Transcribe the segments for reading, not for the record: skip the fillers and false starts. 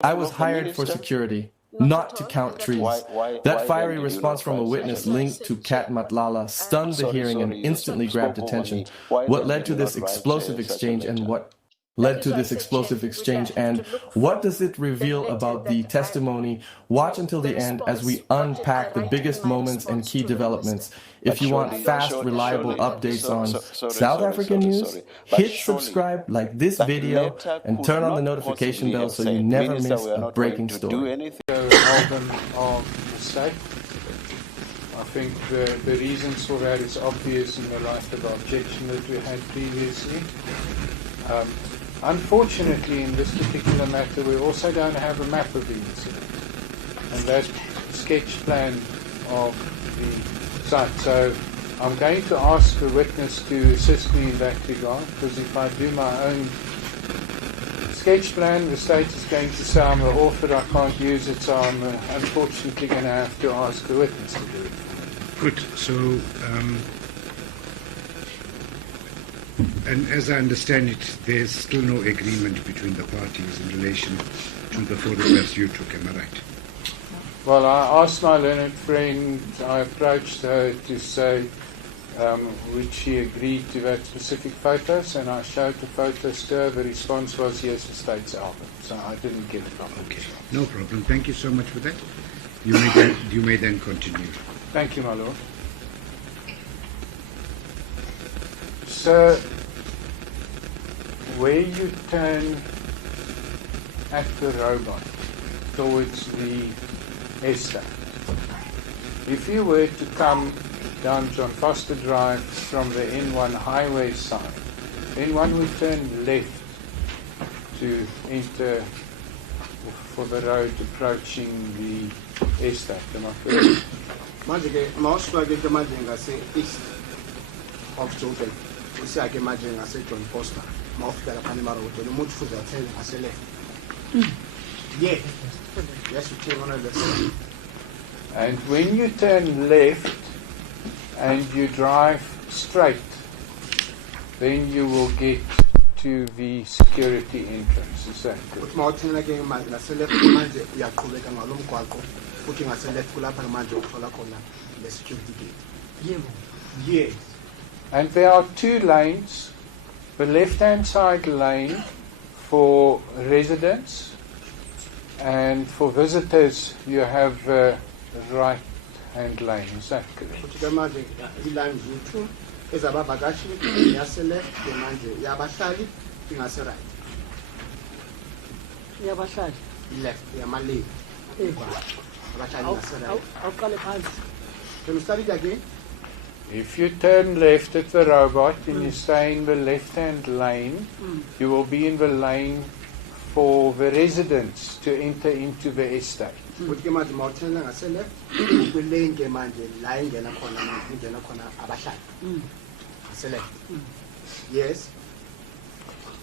I was hired for security, not to count trees. That fiery response from a witness linked to Cat Matlala stunned the hearing and instantly grabbed attention. What led to this explosive exchange and what does it reveal about the testimony? Watch until the end as we unpack the biggest moments and key developments. If you want fast, reliable updates on South African news, hit subscribe, like this video, and turn on the notification bell so you never miss a breaking story. Album of mistake. I think the reasons for that is obvious in the light of the objection that we had previously. Unfortunately, in this particular matter, we also don't have a map of the incident, and that sketch plan of the site. So I'm going to ask the witness to assist me in that regard, because if I do my own sketch plan, the state is going to say I'm the author, I can't use it, so I'm unfortunately going to have to ask the witness to do it. Good. So, and as I understand it, there's still no agreement between the parties in relation to the photographs you took, am I right? Well, I asked my learned friend, I approached her to say would she agree to that specific photos, and I showed the photos to her. The response was yes, the state's album, so I didn't get it from her. Okay, no problem. Thank you so much for that. You may then continue. Thank you, my lord. So, where you turn at the robot towards the estate, if you were to come down John Foster Drive from the N1 highway side, then one would turn left to enter for the road approaching the estate. Am I correct? East of Joburg, we see I can imagine as a John Foster, Mouth Panama Road, and the much food that telling us a left. Yeah, yes, you turn on the left. And when you turn left and you drive straight, then you will get to the security entrance. Is that correct? Mountain again, man, as a left, we are collecting a long qualco, putting us a left, Kulapan the security gate. Yes. And there are two lanes. The left-hand side lane for residents, and for visitors you have the right-hand lane. Is that correct? Is about Bagashi, Yasa left, Yabashali, Yasa right. Yabashali. Left, Yamali. I'll call it hands. Can you study it again? If you turn left at the robot and you stay in the left-hand lane, you will be in the lane for the residents to enter into the estate. With the mountain and I say left, we lane game and lying in a corner, Abashai. Select. Yes.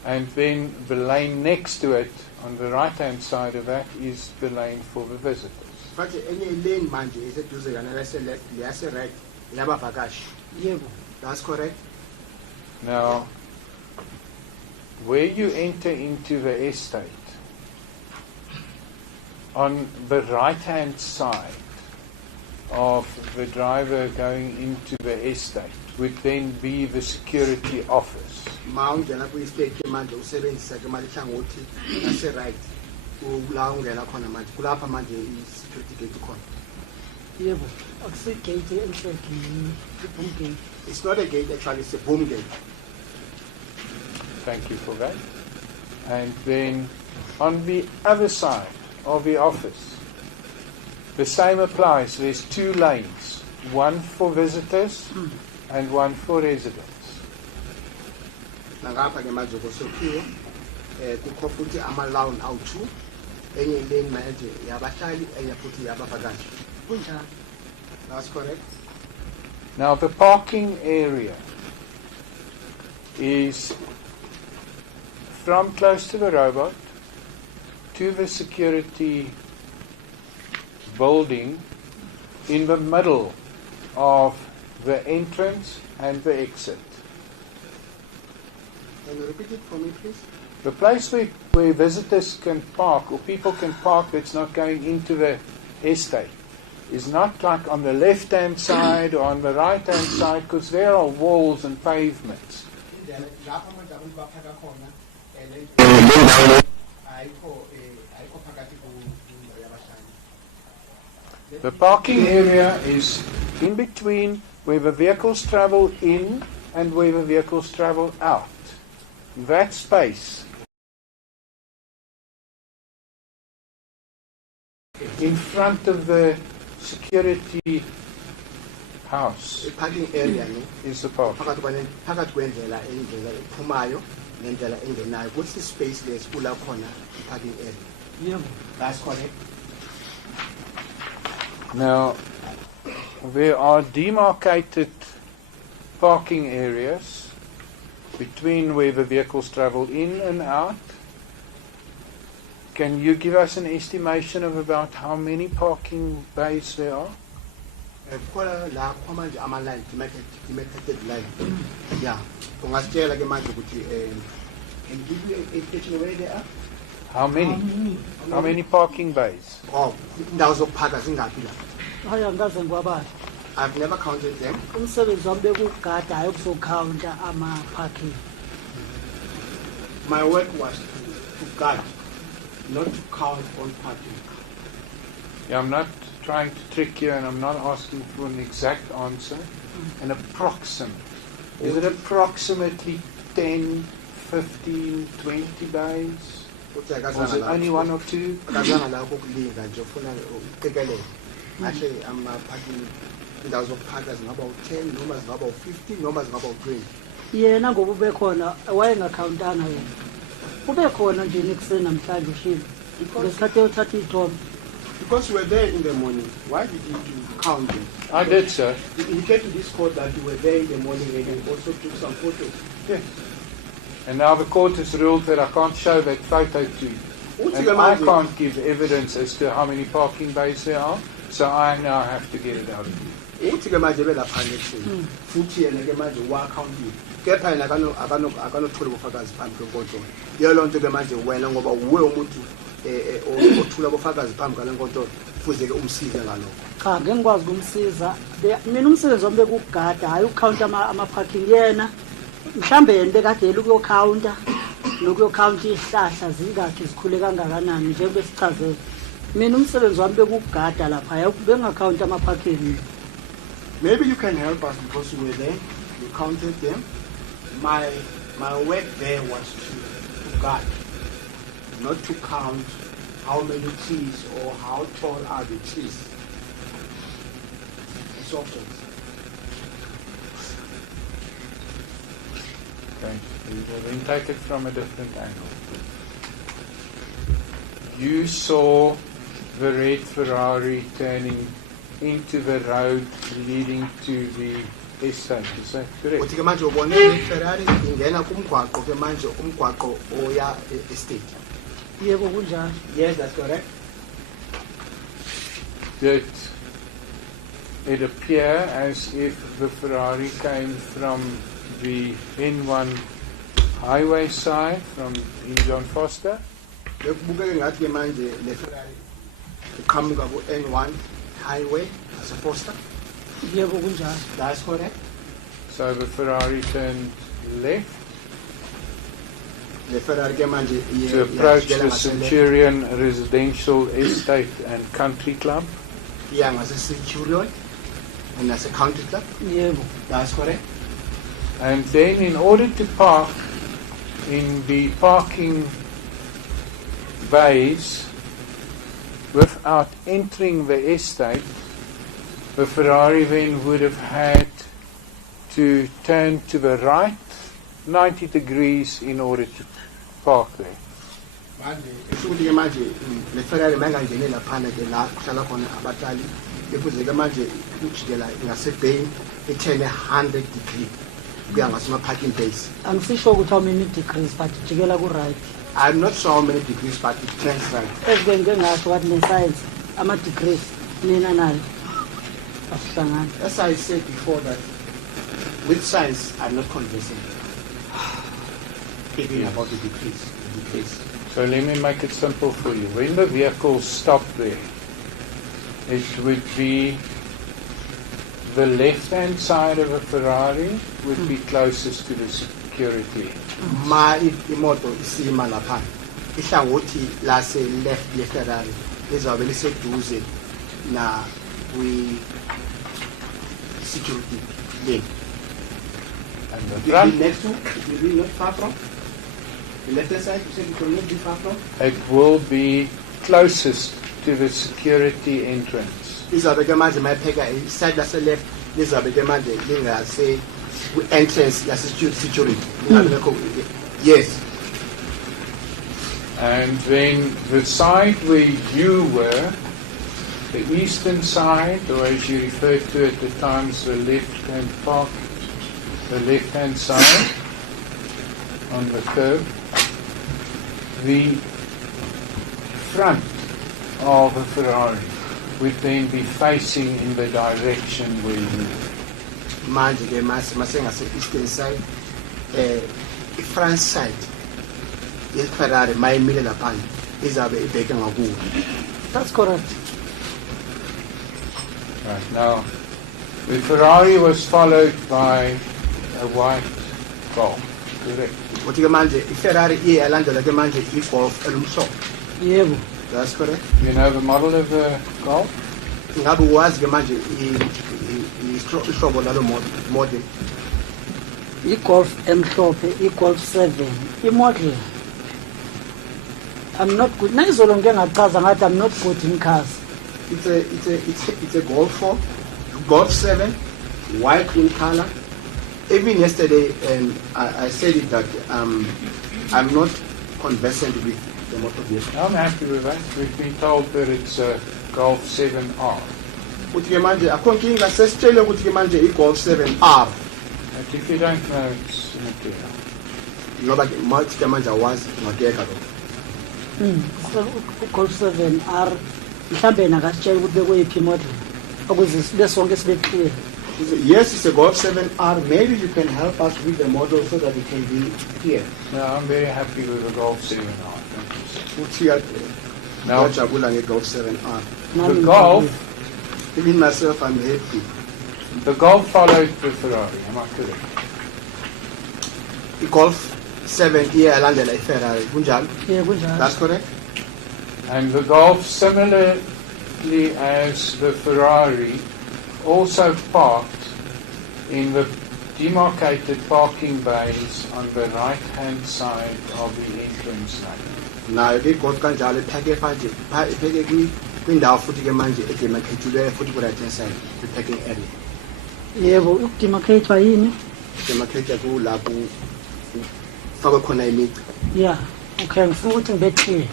And then the lane next to it, on the right-hand side of that, is the lane for the visitors. But any lane manje is it usually and I say left, Yasa right, Yaba Bagash. Yeah. That's correct. Now, where you enter into the estate, on the right-hand side of the driver going into the estate would then be the security office. Mount and I state command 7 second Changuti, that's right. Long and a corner man, Kulapa Manje is security gate to con. Yeah, exit gate, entrance gate. It's not a gate, actually, it's a boom gate. Thank you for that. And then on the other side of the office, the same applies. There's two lanes, one for visitors and one for residents. Nangapa ngemajoko sokhiwe kukhophuthi ama-lounge awu-2 enye lane manje yabahlali enye futhi yabavakashi. That's correct. Now the parking area is from close to the robot to the security building in the middle of the entrance and the exit. Can you repeat it for me, please? The place we where visitors can park, or people can park that's not going into the estate, is not like on the left-hand side or on the right-hand side, because there are walls and pavements. lapho manje abantu baphaka khona le ayikho phakathi kwindawo yabahlali. The parking area is in between where the vehicles travel in and where the vehicles travel out. That space in front of the security house parking area ne is the park. phakathi kwendlela indlela ephumayo nendlela engenayo kuthi space lesikula khona parking area. Yebo. That's correct. Now, there are demarcated parking areas between where the vehicles travel in and out. Can you give us an estimation of about how many parking bays there are? Kukhona la manje ama-line demarcated line. Yeah. Ungasitshela ke manje ukuthi can you give you a indication where they are? How many? How many parking bays? Oh, indawo zokuphaka zingaphi la? Hayi angikaze ngikwabala. I've never counted them. Umsebenzi wami bekugada hayi ukuzokhawunta ama-parking. My work was to guard, not to count on parking. Yeah, I'm not trying to trick you, and I'm not asking for an exact answer. An approximate. Is it approximately 10, 15, 20 bays? Or is it only one or two? Kazana lapho kulinga nje ufuna uqikelele. Actually parking indawo zokuphaka zingaba u-10 noma zingaba u-15 noma zingaba u-20. Yena ngoba ubekhona wayengakhawuntanga yena. Ubekhona nje nekuseni namhlanje ushilo. Ngesikhathi eyothatha iy'thombe. Because you were there in the morning, why did you count them? I did, sir. You indicate to this court that you were there in the morning and you also took some photos. Yes. And now the court has ruled that I can't show that photo to you. And I can't give evidence as to how many parking bays there are, so I now have to get it out of you. Uthi ke manje belapha ngekuseni futhi yena ke manje wa-accountile kepha yena akanothola ubufakazi phambi kwenkonzo. Yiyo loo nto ke manje wena ngoba uwe umuntu othula ubufakazi phambi kwale nkonzo fuze ke umsize ngalokho. Cha ngeke ngikwazi ukumsiza. Mina umsebenzi wami bekugada hayi ukukhawunta ama-parking yena. Mhlambe yena bekade yena ukuyokhawunta nokuyokhawunta izihlahla zingakhi zikhule kangakanani njengoba sichazele. Mina umsebenzi wami bekugada lapha bengakhawunta ama-parking. Maybe you can help us because you were there, you counted them. My work there was to guard, not to count how many trees or how tall are the trees. And so forth. Okay, we will then take it from a different angle. You saw the red Ferrari turning into the road leading to the estate, is that correct? Uthi ke manje ubone iFerrari ingena kumgwaqo ke manje umgwaqo oya estate. Yebo kunjalo. Yes, that's correct. Did it appear as if the Ferrari came from the N1 highway side, from John Foster? Bekubukeke ngathi ke manje le Ferrari iqhamuka ku N1 highway as a Foster. Yebo kunjalo. That's correct. So the Ferrari turned left Le Ferrari ke manje to approach the Centurion Residential Estate and Country Club. iya ngase Centurion and as a country club. Yebo. That's correct. And then in order to park in the parking bays without entering the estate, the Ferrari then would have had to turn to the right 90 degrees in order to park there. Manje ukuthi ke manje le Ferrari mangangene laphana ke la kuhlala khona abatali ekuze ke manje ukujikela ngasebhayini ithene 100 degree kuya ngasema parking base. Angisisho ukuthi how many degrees but jikela ku right. I'm not sure how many degrees but it turns right. Ezike ngeke ngasho wathi ne-science ama-degrees mina nayo asihlangani. As I said before that with science I'm not convincing. Speaking about the degrees. So let me make it simple for you. When the vehicles stop there, it would be the left-hand side of a Ferrari would be closest to the security. Ma imoto isima lapha ihlangothi lase left leFerrari lizabe liseduze na we security lane. And the It will front, be next to, it will be not far from the left hand side. You said it will not be far from. it will be closest to the security entrance. Lizabe ke manje mayipheka side lase left lizabe ke manje lingase entrance lase security. Yes. And then the side where you were, the eastern side, or as you referred to at the times, the left-hand part, the left-hand side on the curb, the front of a Ferrari would then be facing in the direction where you were. Manje ke masengase eastern side front side yeFerrari mayimile lapha izabe ibheke ngakubo. That's correct. Right, now, the Ferrari was followed by a white Golf, correct? Uthi ke manje iFerrari iye yalandela ke manje iGolf elumhlophe. Yebo. That's correct. You know the model of the Golf? Ngabe wazi ke manje ihlobo lalo model. iGolf emhlophe, iGolf 7, imodel. I'm not good. Nayizolo ngeke ngachaza ngathi I'm not good in cars. It's a Golf 4, Golf 7, white in color. Even yesterday, I said it that I'm not conversant with the motor vehicle. I'm happy with that. We've been told that it's a Golf 7R. Uthi ke manje akhonkinga sesitshele ukuthi ke manje iGolf 7R. But if you don't know, it's immaterial. Ngoba ke mathi ke manje awazi ngakeka lo. So iGolf 7R mhlambe nakasitshela ukuthi bekuyiphi model ukuze sibe sonke sibe clear. Yes, it's a Golf 7R. Maybe you can help us with the model so that it can be clear. No, I'm very happy with the Golf 7R. Thank you, sir. Uthi Now, ngajabula ngeGolf 7R. the Golf, Even myself, I'm happy. the Golf followed the Ferrari, am I correct? iGolf 7 iye yalandela iFerrari. Kunjalo? Yeah, kunjalo. That's correct. And the Golf, similarly as the Ferrari, also parked in the demarcated parking bays on the right-hand side of the entrance lane. Nayo ke iGolf kanjalo ipheke manje ipheke kwindawo futhi ke manje edemarcated futhi ku right hand side parking area. Yebo, ukudemarcate yini? Demarcated ku lapho fakwe khona imigqa. Yeah. Okay, ngifuna ukuthi ngibe clear.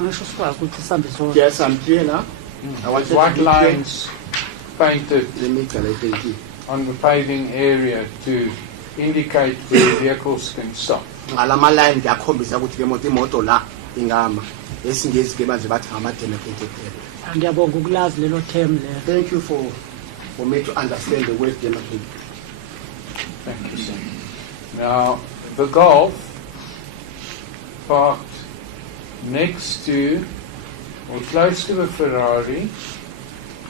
Angisho sikwazi ukuthi sihambe sonke. Yes, I'm clear now. I want White lines painted le migqa la ipenki. on the paving area to indicate where vehicles can stop. Ngalama line ngiyakhombisa ukuthi ke imoto la ingama. Esingezi ke manje bathi ngama demarcated area. Ngiyabonga ukulazi lelo term le. Thank you for me to understand the word demarcated. Thank you, sir. Now, the Golf parked next to or close to the Ferrari,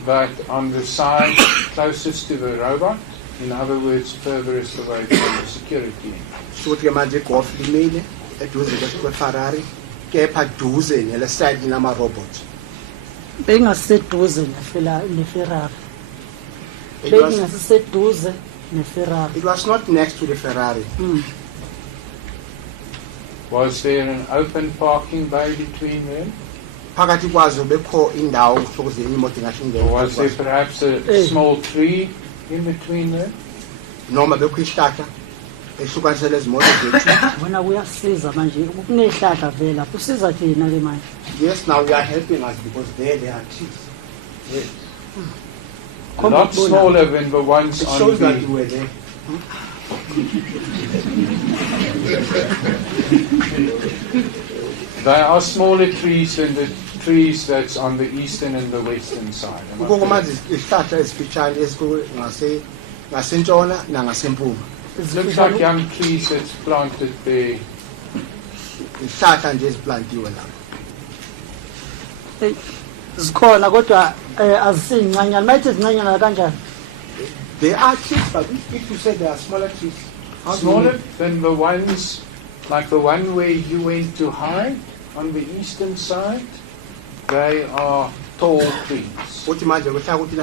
but on the side closest to the robot, in other words, furthest away from the security. So ke manje iGolf limile eduze kweFerrari kepha duze nele side lama robot. Bengaseduze neFerrari. Bengaseduze neFerrari. It was not next to the Ferrari. Was there an open parking bay between them? Phakathi kwazo bekho indawo sokuze imoto ingashingena. Or was there perhaps a small tree in between them? Noma bekho isihlahla ehlukanisele izimoto zethu. Wena kuyasiza manje kunehlahla vela kusiza thina ke manje. Yes, now we are helping us because there are trees. Yes. A lot smaller than the ones It on shows that you the... were there. There are smaller trees than the trees that's on the eastern and the western side. Am I Ukho correct? manje isihlahla esifitshane esiku ngasentshona nangasempuma. Looks like young trees that's planted there izihlahla nje eziplantiwe lapha. Zikhona kodwa azisincanyana. Mayithi zincanyana kanjani? They are trees, but if you say they are smaller trees, Smaller than the ones, like the one where you went to hide on the eastern side, they are tall trees. uthi manje kuhlala ukuthi